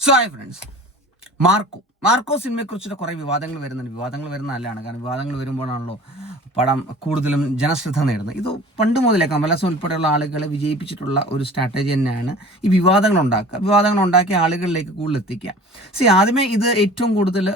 So hi friends Marco Marco സിനിമയെക്കുറിച്ചിട്ട് കുറേ വിവാദങ്ങൾ വരുന്നുണ്ട്. വിവാദങ്ങൾ വരുന്ന നല്ലതാണ്. കാരണം വിവാദങ്ങൾ വരുമ്പോഴാണല്ലോ പടം കൂടുതലും ജനശ്രദ്ധ നേടുന്നത്. ഇത് പണ്ട് മുതലേ കമലഹാസൻ ഉൾപ്പെടെയുള്ള ആളുകളെ വിജയിപ്പിച്ചിട്ടുള്ള ഒരു സ്ട്രാറ്റജി തന്നെയാണ് ഈ വിവാദങ്ങൾ ഉണ്ടാക്കുക. വിവാദങ്ങൾ ഉണ്ടാക്കി ആളുകളിലേക്ക് കൂടുതൽ എത്തിക്കുക സി ആദ്യമേ ഇത് ഏറ്റവും കൂടുതൽ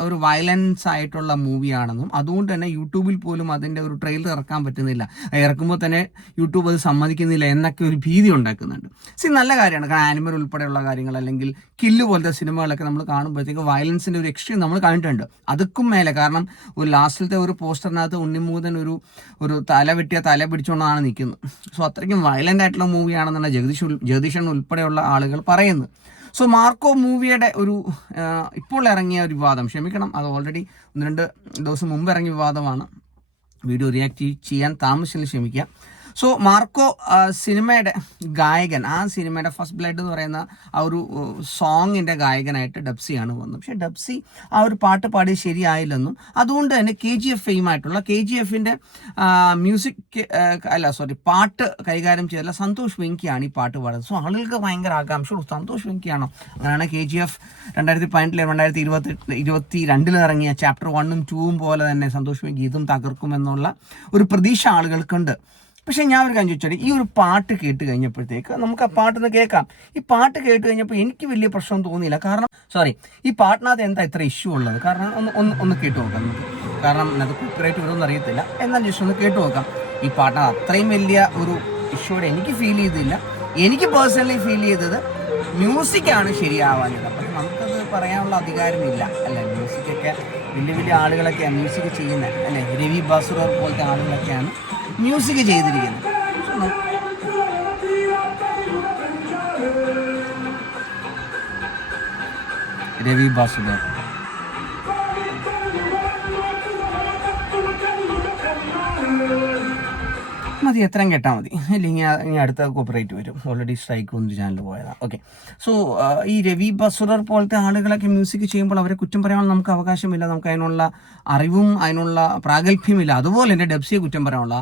ഒരു വയലൻസ് ആയിട്ടുള്ള മൂവിയാണെന്നും അതുകൊണ്ട് തന്നെ യൂട്യൂബിൽ പോലും അതിന്റെ ഒരു ട്രെയിലർ ഇറക്കാൻ പറ്റുന്നില്ല. ഇറക്കുമ്പോൾ തന്നെ യൂട്യൂബ് അത് സമ്മതിക്കുന്നില്ല എന്നൊക്കെ ഒരു ഭീതി ഉണ്ടാക്കുന്നുണ്ട്. സി നല്ല കാര്യമാണ്. കാരണം ആനിമൽ ഉൾപ്പെടെയുള്ള കാര്യങ്ങൾ അല്ലെങ്കിൽ കില്ല് പോലത്തെ സിനിമകളൊക്കെ നമ്മൾ കാണുമ്പോഴത്തേക്ക് വയലൻസിന്റെ ഒരു എക്സ്ട്രീം നമ്മൾ കണ്ടിട്ടുണ്ട്. അതുക്കും മേലെ കാരണം ഒരു ലാസ്റ്റിലത്തെ ഒരു പോസ്റ്ററിനകത്ത് ഉണ്ണിമൂതൻ ഒരു ഒരു തല വെട്ടിയ തല പിടിച്ചുകൊണ്ടാണ് നിൽക്കുന്നത്. സോ അത്രയ്ക്കും വയലന്റ് ആയിട്ടുള്ള മൂവിയാണെന്നാണ് ജഗദീഷ് ജഗദീഷൻ ഉൾപ്പെടെയുള്ള ആളുകൾ പറയുന്നത്. സോ മാർക്കോ മൂവിയുടെ ഒരു ഇപ്പോൾ ഇറങ്ങിയ ഒരു വിവാദം. ക്ഷമിക്കണം അത് ഓൾറെഡി ഒന്ന് രണ്ട് ദിവസം മുമ്പ് ഇറങ്ങിയ വിവാദമാണ്. വീഡിയോ റിയാക്ട് ചെയ്യാൻ താമസിച്ചില്ല ക്ഷമിക്കുക. സോ മാർക്കോ സിനിമയുടെ ഗായകൻ ആ സിനിമയുടെ ഫസ്റ്റ് ബ്ലഡ് എന്ന് പറയുന്ന ആ ഒരു സോങ്ങിന്റെ ഗായകനായിട്ട് ഡബ്സിയാണ് വന്നത്. പക്ഷേ ഡബ്സി ആ ഒരു പാട്ട് പാടി ശരിയായില്ലെന്നും അതുകൊണ്ട് തന്നെ കെ ജി എഫ് ഫെയിമായിട്ടുള്ള കെ ജി എഫിന്റെ മ്യൂസിക് അല്ല സോറി പാട്ട് കൈകാര്യം ചെയ്തല്ല സന്തോഷ് വെങ്കിയാണ് ഈ പാട്ട് പാടുന്നത്. സോ ആളുകൾക്ക് ഭയങ്കര ആകാംക്ഷ. സന്തോഷ് വെങ്കിയാണോ? അങ്ങനെയാണ് കെ ജി എഫ് രണ്ടായിരത്തി പതിനെട്ടിലെ രണ്ടായിരത്തി ഇരുപത്തി ഇരുപത്തി രണ്ടിൽ ഇറങ്ങിയ ചാപ്റ്റർ വണ്ണും ടൂവും പോലെ തന്നെ സന്തോഷ് വെങ്കി ഇതും തകർക്കുമെന്നുള്ള ഒരു പ്രതീക്ഷ ആളുകൾക്കുണ്ട്. പക്ഷേ ഞാൻ ഒരു കാര്യം ചോദിച്ചാൽ ഈ ഒരു പാട്ട് കേട്ട് കഴിഞ്ഞപ്പോഴത്തേക്ക് നമുക്ക് ആ പാട്ടൊന്ന് കേൾക്കാം. ഈ പാട്ട് കേട്ട് കഴിഞ്ഞപ്പോൾ എനിക്ക് വലിയ പ്രശ്നം തോന്നിയില്ല. കാരണം സോറി ഈ പാട്ടിനകത്ത് എന്താ ഇത്ര ഇഷ്യൂ ഉള്ളത്? കാരണം ഒന്ന് ഒന്ന് ഒന്ന് കേട്ട് നോക്കാം കാരണം അത് കുപ്പറേറ്റ് വരുമെന്ന് അറിയത്തില്ല. എന്നാൽ ജസ്റ്റ് ഒന്ന് കേട്ട് നോക്കാം. ഈ പാട്ടിനകത്ത് അത്രയും വലിയ ഒരു ഇഷ്യൂടെ എനിക്ക് ഫീൽ ചെയ്തില്ല. എനിക്ക് പേഴ്സണലി ഫീൽ ചെയ്തത് മ്യൂസിക്കാണ് ശരിയാവാനുള്ളത് അപ്പം നമുക്കത് പറയാനുള്ള അധികാരമില്ല. അല്ല? മ്യൂസിക്കൊക്കെ വലിയ വലിയ ആളുകളൊക്കെയാണ് മ്യൂസിക് ചെയ്യുന്നത് അല്ലേ? രവി ബാസുറർ പോലത്തെ ആളുകളൊക്കെയാണ് മ്യൂസിക് ചെയ്തിരിക്കുന്നത് രവി ബാസുദേവ് മതി എത്രയും കേട്ടാൽ മതി. ഇല്ലെങ്കിൽ ഇനി അടുത്ത കോപ്പറേറ്റ് വരും. ഓൾറെഡി സ്ട്രൈക്ക് വന്നൊരു ചാനൽ പോയതാണ് ഓക്കെ സോ ഈ രവി ബസുറർ പോലത്തെ ആളുകളൊക്കെ മ്യൂസിക് ചെയ്യുമ്പോൾ അവരെ കുറ്റം പറയാനുള്ള നമുക്ക് അവകാശമില്ല. നമുക്ക് അതിനുള്ള അറിവും അതിനുള്ള പ്രാഗൽഭ്യമില്ല. അതുപോലെ തന്നെ ഡെബ്സിയെ കുറ്റം പറയാനുള്ള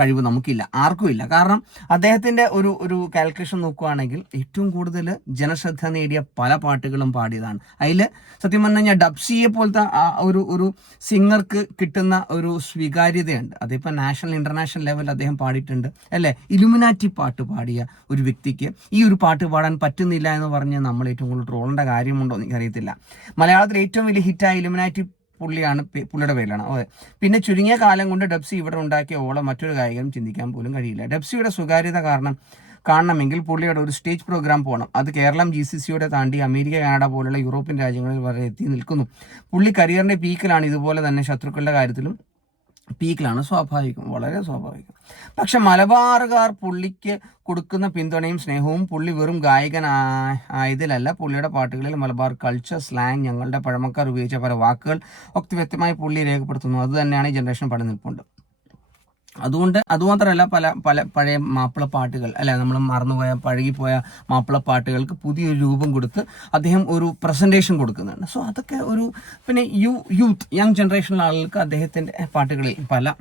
കഴിവ് നമുക്കില്ല. ആർക്കും ഇല്ല. കാരണം അദ്ദേഹത്തിന്റെ ഒരു ഒരു കാൽക്കുലേഷൻ നോക്കുകയാണെങ്കിൽ ഏറ്റവും കൂടുതൽ ജനശ്രദ്ധ നേടിയ പല പാട്ടുകളും പാടിയതാണ്. അതിൽ സത്യം പറഞ്ഞു കഴിഞ്ഞാൽ ഡബ്സിയെ പോലത്തെ ഒരു ഒരു സിംഗർക്ക് കിട്ടുന്ന ഒരു സ്വീകാര്യതയുണ്ട്. അതിപ്പോൾ നാഷണൽ ഇന്റർനാഷണൽ ലെവൽ അദ്ദേഹം പാടിയിട്ടുണ്ട്. അല്ലേ? ഇലുമിനാറ്റി പാട്ട് പാടിയ ഒരു വ്യക്തിക്ക് ഈ ഒരു പാട്ട് പാടാൻ പറ്റുന്നില്ല എന്ന് പറഞ്ഞ് നമ്മൾ ഏറ്റവും കൂടുതൽ ട്രോളിന്റെ കാര്യമുണ്ടോ എനിക്കറിയത്തില്ല. മലയാളത്തിൽ ഏറ്റവും വലിയ ഹിറ്റായ ഇലുമിനാറ്റി പുള്ളിയാണ് പുള്ളിയുടെ പേരിലാണ് അതെ. പിന്നെ ചുരുങ്ങിയ കാലം കൊണ്ട് ഡബ്സി ഇവിടെ ഉണ്ടാക്കിയ ഓളം മറ്റൊരു ഗായകനും ചിന്തിക്കാൻ പോലും കഴിയില്ല. ഡബ്സിയുടെ സ്വകാര്യത കാരണം കാണണമെങ്കിൽ പുള്ളിയുടെ ഒരു സ്റ്റേജ് പ്രോഗ്രാം പോകണം അത് കേരളം ജി സി സിയുടെ താണ്ടി അമേരിക്ക കാനഡ പോലുള്ള യൂറോപ്യൻ രാജ്യങ്ങളിൽ വരെ എത്തി നിൽക്കുന്നു. പുള്ളി കരിയറിന്റെ പീക്കിലാണ് ഇതുപോലെ തന്നെ ശത്രുക്കളുടെ കാര്യത്തിലും പീക്കിലാണ് സ്വാഭാവികം വളരെ സ്വാഭാവികം. പക്ഷെ മലബാറുകാർ പുള്ളിക്ക് കൊടുക്കുന്ന പിന്തുണയും സ്നേഹവും പുള്ളി വെറും ഗായകൻ ആയതിലല്ല പുള്ളിയുടെ പാട്ടുകളിൽ മലബാർ കൾച്ചർ സ്ലാങ് ഞങ്ങളുടെ പഴമക്കാർ ഉപയോഗിച്ച പല വാക്കുകൾ ഒക്കെ വ്യക്തമായി പുള്ളി രേഖപ്പെടുത്തുന്നു. അത് തന്നെയാണ് ഈ ജനറേഷൻ പടം നിൽപ്പുണ്ട് അതുകൊണ്ട് അതുമാത്രമല്ല പല പല പഴയ മാപ്പിള പാട്ടുകൾ അല്ലെ നമ്മൾ മറന്നുപോയ പഴകിപ്പോയ മാപ്പിള പാട്ടുകൾക്ക് പുതിയൊരു രൂപം കൊടുത്ത് അദ്ദേഹം ഒരു പ്രസന്റേഷൻ കൊടുക്കുന്നുണ്ട്. സോ അതൊക്കെ ഒരു പിന്നെ യു യൂത്ത് യങ് ജനറേഷനിലെ ആളുകൾക്ക് അദ്ദേഹത്തിന്റെ പാട്ടുകളിൽ പല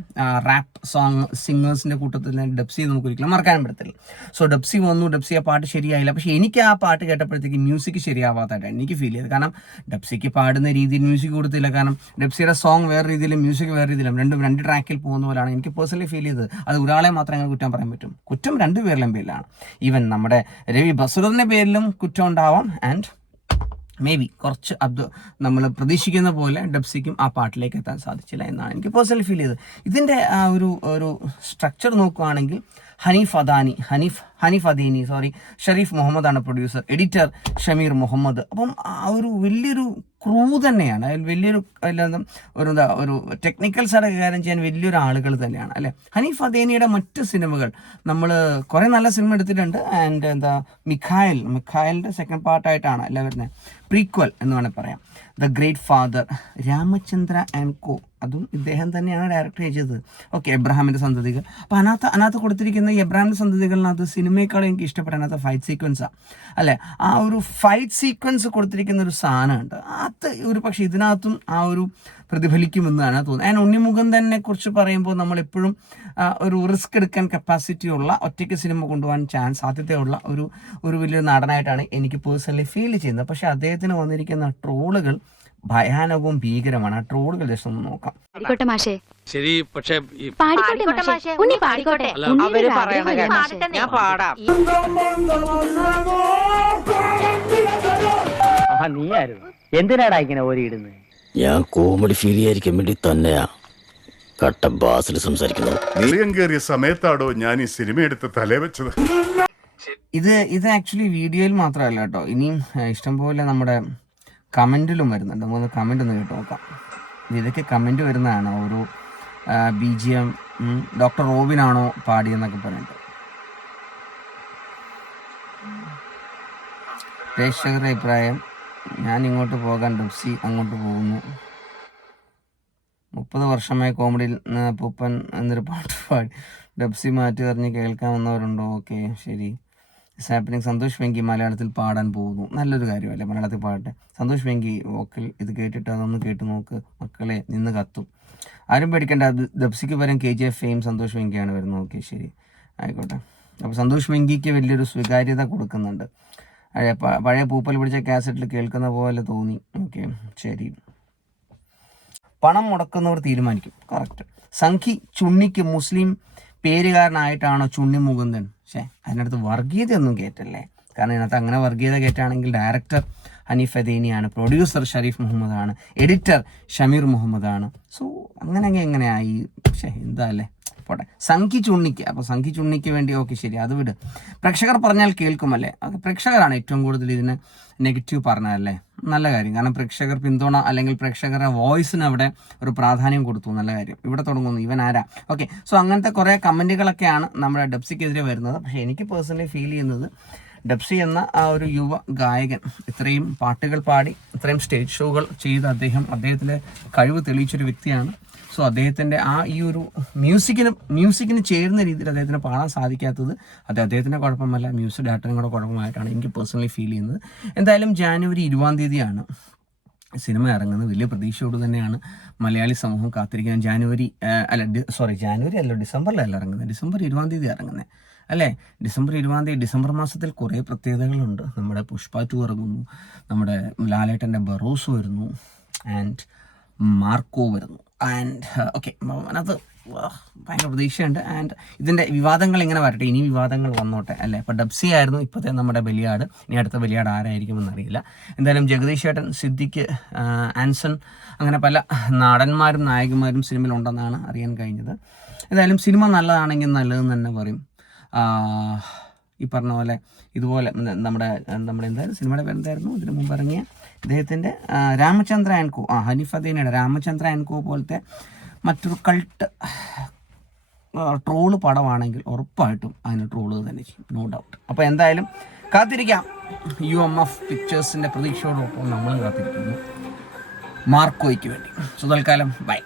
റാപ്പ് സോങ് സിംഗേഴ്സിന്റെ കൂട്ടത്തിൽ തന്നെ ഡബ്സി നമുക്ക് ഒരിക്കലും മറക്കാനും പറ്റത്തില്ല. സോ ഡബ്സി വന്നു ഡബ്സി ആ പാട്ട് ശരിയായില്ല. പക്ഷേ എനിക്ക് ആ പാട്ട് കേട്ടപ്പോഴത്തേക്ക് മ്യൂസിക് ശരിയാവാത്തതായിട്ടാണ് എനിക്ക് ഫീൽ ചെയ്തത് കാരണം ഡബ്സിക്ക് പാടുന്ന രീതിയിൽ മ്യൂസിക് കൊടുത്തില്ല. കാരണം ഡബ്സിയുടെ സോങ് വേറെ രീതിയിലും മ്യൂസിക് വേറെ രീതിയിലും രണ്ടും രണ്ട് ട്രാക്കിൽ പോകുന്ന പോലെയാണ് എനിക്ക് പേഴ്സണലി ഫീൽ ചെയ്തത്. അത് ഒരാളെ മാത്രമേ അങ്ങനെ കുറ്റം പറയാൻ പറ്റും. കുറ്റം രണ്ടുപേരിലും പേരിലാണ്. ഈവൻ നമ്മുടെ രവി ബസുറിന്റെ പേരിലും കുറ്റം ഉണ്ടാവാം. ആൻഡ് മേ ബി കുറച്ച് അത് നമ്മൾ പ്രതീക്ഷിക്കുന്ന പോലെ ഡബ്സിക്കും ആ പാട്ടിലേക്ക് എത്താൻ സാധിച്ചില്ല എന്നാണ് എനിക്ക് പേഴ്സണലി ഫീൽ ചെയ്തത്. ഇതിന്റെ ആ ഒരു ഒരു സ്ട്രക്ചർ നോക്കുകയാണെങ്കിൽ ഹനീഫ് അദാനി ഹനീഫ് ഹനീഫ് അദീനി സോറി ഷരീഫ് മുഹമ്മദാണ് പ്രൊഡ്യൂസർ എഡിറ്റർ ഷമീർ മുഹമ്മദ്. അപ്പം ആ ഒരു വലിയൊരു ക്രൂ തന്നെയാണ്. വലിയൊരു അല്ലാതെ ഒരു എന്താ ഒരു ടെക്നിക്കൽ സൈഡ് കൈകാര്യം ചെയ്യാൻ വലിയൊരു ആളുകൾ തന്നെയാണ് അല്ലേ? ഹനീഫ് അദേനിയുടെ മറ്റ് സിനിമകൾ നമ്മൾ കുറേ നല്ല സിനിമ എടുത്തിട്ടുണ്ട്. ആൻഡ് എന്താ മിഖായൽ മിഖായലിന്റെ സെക്കൻഡ് പാർട്ടായിട്ടാണ് അല്ല വരുന്നത്. പ്രീക്വൽ എന്ന് വേണമെങ്കിൽ പറയാം. The great father Ramachandra and co അതും ഇദ്ദേഹം തന്നെയാണ് ഡയറക്റ്റ് ചെയ്തത്. ഓക്കെ എബ്രഹാമിന്റെ സന്തതികൾ. അപ്പോൾ അനാഥ അനാഥ കൊടുത്തിരിക്കുന്ന ഈ എബ്രഹാമിന്റെ സന്തതികളിനകത്ത് സിനിമ സിനിമയെക്കാളും എനിക്ക് ഇഷ്ടപ്പെട്ട ഫൈറ്റ് സീക്വൻസാണ് അല്ലേ? ആ ഒരു ഫൈറ്റ് സീക്വൻസ് കൊടുത്തിരിക്കുന്ന ഒരു സാധനമുണ്ട്. അത് ഒരു പക്ഷേ ഇതിനകത്തും ആ ഒരു പ്രതിഫലിക്കുമെന്നാണ് തോന്നുന്നത്. ഞാൻ ഉണ്ണിമുകുന്ദനെ കുറിച്ച് പറയുമ്പോൾ നമ്മൾ എപ്പോഴും ഒരു റിസ്ക് എടുക്കാൻ കപ്പാസിറ്റി ഉള്ള ഒറ്റയ്ക്ക് സിനിമ കൊണ്ടുപോകാൻ ചാൻസ് സാധ്യതയുള്ള ഒരു ഒരു വലിയ നടനായിട്ടാണ് എനിക്ക് പേഴ്സണലി ഫീൽ ചെയ്യുന്നത്. പക്ഷേ അദ്ദേഹത്തിന് വന്നിരിക്കുന്ന ട്രോളുകൾ ഭയാനകവും ഭീകരമാണ്. ആ ട്രോളുകൾ ജസ്റ്റ് ഒന്ന് നോക്കാം. പാടിക്കോട്ടെ മാഷേ. ശരി പക്ഷേ ഈ പാടിക്കോട്ടെ മാഷേ. ഉണ്ണി പാടിക്കോട്ടെ. അല്ല, ഉണ്ണിയുടെ അവർ ഒരു പറയണ ആഗ്രഹമല്ലേ കേട്ടോ. മാഷേ? ഞാൻ പാടാം. ആഹാ നീയായിരുന്നു. എന്തിനാടാ ഇങ്ങനെ ഓരിയിടുന്നത് ഞാൻ കോമഡി ഫീൽ ചെയ്യാതിരിക്കാൻ വേണ്ടി തന്നെയാ കട്ട ബാസിൽ സംസാരിക്കുന്നത്. നിലയം കയറിയ സമയത്താടോ ഞാൻ ഈ സിനിമ എടുത്ത് തലേ വെച്ചത്? ഇത് ഇത് ആക്ച്വലി വീഡിയോയിൽ മാത്രമല്ല കേട്ടോ. ഇനിയും ഏഹ്, ഇഷ്ടംപോലെ നമ്മുടെ കമന്റിലും വരുന്നുണ്ട്. നമുക്ക് കമന്റ് ഒന്ന് കേട്ട് നോക്കാം. ഇതൊക്കെ കമന്റ് വരുന്നതാണ് ഒരു ബി ജി എം ഡോക്ടർ റോബിനാണോ പാടിയെന്നൊക്കെ പറഞ്ഞിട്ട്. പ്രേക്ഷകരുടെ അഭിപ്രായം ഞാൻ ഇങ്ങോട്ട് പോകാൻ ഡുപ്സി അങ്ങോട്ട് പോകുന്നു. മുപ്പത് വർഷമായി കോമഡിയിൽ പൂപ്പൻ എന്നൊരു പാട്ട് പാടി. ഡെപ്സി മാറ്റി എറിഞ്ഞ് കേൾക്കാൻ വന്നവരുണ്ടോ ഓക്കെ ശരി. ഹാപ്പനിങ് സന്തോഷ് വെങ്കി മലയാളത്തിൽ പാടാൻ പോകുന്നു. നല്ലൊരു കാര്യമല്ലേ? മലയാളത്തിൽ പാടട്ടെ. സന്തോഷ് വെങ്കി വോക്കൽ ഇത് കേട്ടിട്ട് അതൊന്ന് കേട്ട് നോക്ക്. മക്കളെ നിന്ന് കത്തും. ആരും പേടിക്കേണ്ട. ദബ്സിക്ക് പകരം K G F fame Santhosh വെങ്കിയാണ് വരുന്നത്. ഓക്കെ ശരി. ആയിക്കോട്ടെ. അപ്പോൾ സന്തോഷ് വെങ്കിക്ക് വലിയൊരു സ്വീകാര്യത കൊടുക്കുന്നുണ്ട്. പഴയ പഴയ പൂപ്പൽ പിടിച്ച കാസറ്റിൽ കേൾക്കുന്ന പോലെ തോന്നി. ഓക്കെ ശരി. പണം മുടക്കുന്നവർ തീരുമാനിക്കും. കറക്റ്റ് സംഖി ചുണ്ണിക്ക് മുസ്ലിം പേരുകാരനായിട്ടാണോ ചുണ്ണി മുകുന്ദൻ പക്ഷേ അതിനടുത്ത് വർഗീയതയൊന്നും കേറ്റല്ലേ കാരണം ഇതിനകത്ത് അങ്ങനെ വർഗീയത കേട്ടാണെങ്കിൽ ഡയറക്ടർ ഹനീഫ് അദീനിയാണ് പ്രൊഡ്യൂസർ ഷരീഫ് മുഹമ്മദാണ് എഡിറ്റർ ഷമീർ മുഹമ്മദാണ്. സോ അങ്ങനെ എങ്ങനെയായി? പക്ഷേ എന്താ അല്ലേ? പോട്ടെ. സംഖി ചുണ്ണിക്ക് അപ്പോൾ സംഖി ചുണ്ണിക്ക് വേണ്ടി ഓക്കെ ശരി അത് വിട്. പ്രേക്ഷകർ പറഞ്ഞാൽ കേൾക്കുമല്ലേ അത് പ്രേക്ഷകരാണ് ഏറ്റവും കൂടുതൽ ഇതിന് നെഗറ്റീവ് പറഞ്ഞതല്ലേ? നല്ല കാര്യം. കാരണം പ്രേക്ഷകർ പിന്തുണ അല്ലെങ്കിൽ പ്രേക്ഷകരുടെ വോയിസിന് അവിടെ ഒരു പ്രാധാന്യം കൊടുത്തു. നല്ല കാര്യം. ഇവിടെ തുടങ്ങുന്നു. ഇവൻ ആരാ? ഓക്കെ സോ അങ്ങനത്തെ കുറേ കമന്റുകളൊക്കെയാണ് നമ്മുടെ ഡെപ്സിക്കെതിരെ വരുന്നത്. പക്ഷേ എനിക്ക് പേഴ്സണലി ഫീൽ ചെയ്യുന്നത് ഡെപ്സി എന്ന ആ ഒരു യുവ ഗായകൻ ഇത്രയും പാട്ടുകൾ പാടി ഇത്രയും സ്റ്റേജ് ഷോകൾ ചെയ്ത് അദ്ദേഹം അദ്ദേഹത്തിലെ കഴിവ് തെളിയിച്ചൊരു വ്യക്തിയാണ്. സോ അദ്ദേഹത്തിന്റെ ആ ഈ ഒരു മ്യൂസിക്കിന് മ്യൂസിക്കിന് ചേരുന്ന രീതിയിൽ അദ്ദേഹത്തിന് പാടാൻ സാധിക്കാത്തത് അത് അദ്ദേഹത്തിന്റെ കുഴപ്പമല്ല. മ്യൂസിക് ഡയറക്ടറും കൂടെ കുഴപ്പമായിട്ടാണ് എനിക്ക് പേഴ്സണലി ഫീൽ ചെയ്യുന്നത്. എന്തായാലും ജാനുവരി ഇരുപതാം തീയതിയാണ് സിനിമ ഇറങ്ങുന്നത്. വലിയ പ്രതീക്ഷയോട് തന്നെയാണ് മലയാളി സമൂഹം കാത്തിരിക്കുന്നത്. ജാനുവരി അല്ല സോറി ജാനുവരി അല്ല ഡിസംബറിലല്ല ഇറങ്ങുന്നത്. ഡിസംബർ ഇരുപതാം തീയതി ഇറങ്ങുന്നത്. അല്ലേ? ഡിസംബർ ഇരുപതാം തീയതി ഡിസംബർ മാസത്തിൽ കുറേ പ്രത്യേകതകളുണ്ട്. നമ്മുടെ പുഷ്പ ടു ഇറങ്ങുന്നു. നമ്മുടെ ലാലേട്ടന്റെ ബറോസ് വരുന്നു. ആൻഡ് മാർക്കോ വരുന്നു. ആൻഡ് ഓക്കെ അതിനകത്ത് വാഹ്, ഭയങ്കര പ്രതീക്ഷയുണ്ട്. ആൻഡ് ഇതിന്റെ വിവാദങ്ങൾ ഇങ്ങനെ വരട്ടെ. ഇനി വിവാദങ്ങൾ വന്നോട്ടെ അല്ലേ? ഇപ്പോൾ ഡബ്സി ആയിരുന്നു ഇപ്പോഴത്തെ നമ്മുടെ ബലിയാട്. ഇനി അടുത്ത ബലിയാട് ആരായിരിക്കുമെന്ന് അറിയില്ല എന്തായാലും ജഗദീഷ് സിദ്ധിക്ക് സിദ്ദിഖ് ആൻസൺ അങ്ങനെ പല നടന്മാരും നായകന്മാരും സിനിമയിൽ ഉണ്ടെന്നാണ് അറിയാൻ കഴിഞ്ഞത്. എന്തായാലും സിനിമ നല്ലതാണെങ്കിൽ നല്ലതെന്ന് തന്നെ പറയും. ഈ പറഞ്ഞ പോലെ ഇതുപോലെ നമ്മുടെ നമ്മുടെ എന്തായാലും സിനിമയുടെ പേരെന്തായിരുന്നു? ഇതിനു മുമ്പ് ഇറങ്ങിയ ഇദ്ദേഹത്തിന്റെ ആ, രാമചന്ദ്ര ആൻഡ് കോ ആ ഹനീഫ് അദീനയുടെ രാമചന്ദ്ര ആൻഡ് കോ പോലത്തെ മറ്റൊരു കൾട്ട് ട്രോൾ പടമാണെങ്കിൽ ഉറപ്പായിട്ടും അതിന് ട്രോൾ തന്നെ ചെയ്യും നോ ഡൗട്ട് അപ്പോൾ എന്തായാലും കാത്തിരിക്കാം. യു എം എഫ് പിക്ചേഴ്സിന്റെ പ്രതീക്ഷയോടൊപ്പം നമ്മൾ കാത്തിരിക്കുന്നു. മാർക്കോയ്ക്ക് വേണ്ടി. സോ തൽക്കാലം ബൈ